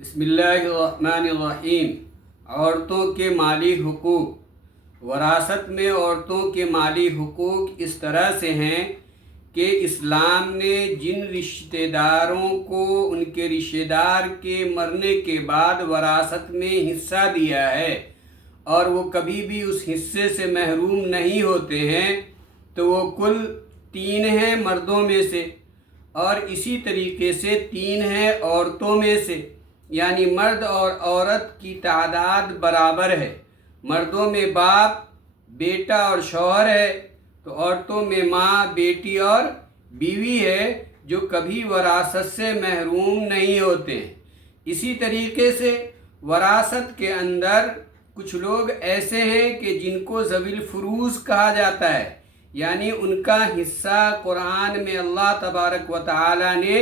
بسم اللہ الرحمن الرحیم۔ عورتوں کے مالی حقوق۔ وراثت میں عورتوں کے مالی حقوق اس طرح سے ہیں کہ اسلام نے جن رشتہ داروں کو ان کے رشتہ دار کے مرنے کے بعد وراثت میں حصہ دیا ہے اور وہ کبھی بھی اس حصے سے محروم نہیں ہوتے ہیں تو وہ کل 3 ہیں مردوں میں سے، اور اسی طریقے سے 3 ہیں عورتوں میں سے، یعنی مرد اور عورت کی تعداد برابر ہے۔ مردوں میں باپ، بیٹا اور شوہر ہے، تو عورتوں میں ماں، بیٹی اور بیوی ہے جو کبھی وراثت سے محروم نہیں ہوتے ہیں۔ اسی طریقے سے وراثت کے اندر کچھ لوگ ایسے ہیں کہ جن کو ذوی الفروض کہا جاتا ہے، یعنی ان کا حصہ قرآن میں اللہ تبارک و تعالی نے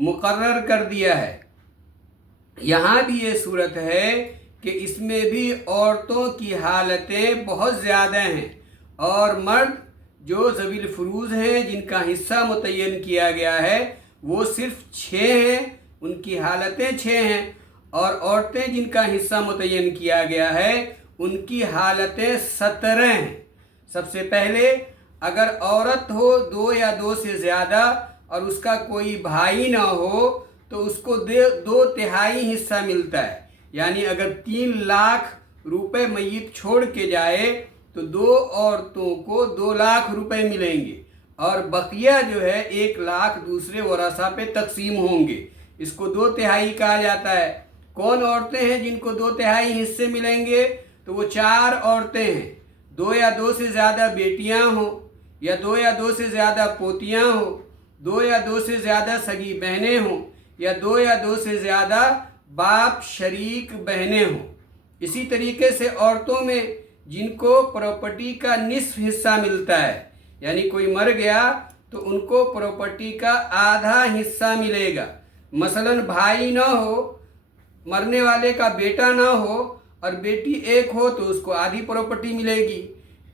مقرر کر دیا ہے۔ یہاں بھی یہ صورت ہے کہ اس میں بھی عورتوں کی حالتیں بہت زیادہ ہیں، اور مرد جو ذوی الفروض ہیں جن کا حصہ متعین کیا گیا ہے وہ صرف 6 ہیں، ان کی حالتیں 6 ہیں، اور عورتیں جن کا حصہ متعین کیا گیا ہے ان کی حالتیں 17 ہیں۔ سب سے پہلے اگر عورت ہو 2 یا 2 سے زیادہ اور اس کا کوئی بھائی نہ ہو تو اس کو 2/3 حصہ ملتا ہے، یعنی اگر 3 لاکھ روپے میت چھوڑ کے جائے تو 2 عورتوں کو 2 لاکھ روپے ملیں گے، اور بقیہ جو ہے 1 لاکھ دوسرے ورثاء پہ تقسیم ہوں گے۔ اس کو 2/3 کہا جاتا ہے۔ کون عورتیں ہیں جن کو 2/3 حصے ملیں گے؟ تو وہ 4 عورتیں ہیں، 2 یا 2 سے زیادہ بیٹیاں ہوں، یا 2 یا 2 سے زیادہ پوتیاں ہوں، 2 یا 2 سے زیادہ سگی بہنیں ہوں، یا 2 یا 2 سے زیادہ باپ شریک بہنیں ہوں۔ اسی طریقے سے عورتوں میں جن کو پراپرٹی کا نصف حصہ ملتا ہے، یعنی کوئی مر گیا تو ان کو پراپرٹی کا آدھا حصہ ملے گا۔ مثلا بھائی نہ ہو، مرنے والے کا بیٹا نہ ہو اور بیٹی ایک ہو تو اس کو آدھی پراپرٹی ملے گی،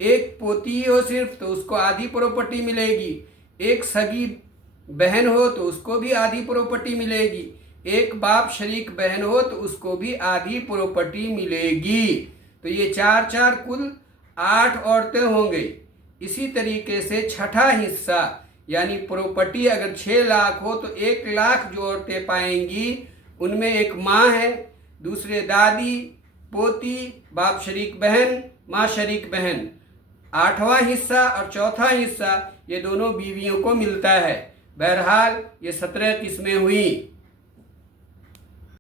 ایک پوتی ہو صرف تو اس کو آدھی پراپرٹی ملے گی، ایک سگی بہن ہو تو اس کو بھی آدھی پراپرٹی ملے گی، ایک باپ شریک بہن ہو تو اس کو بھی آدھی پراپرٹی ملے گی۔ تو یہ 4 کل 8 عورتیں ہوں گئی۔ اسی طریقے سے 6ٹھا حصہ یعنی پراپرٹی اگر 6 لاکھ ہو تو 1 لاکھ جو عورتیں پائیں گی ان میں ایک ماں ہے، دوسرے دادی، پوتی، باپ شریک بہن، ماں شریک بہن۔ 8واں حصہ اور 4تھا حصہ یہ دونوں بیویوں کو ملتا ہے۔ بہرحال یہ 17 قسمیں ہوئیں۔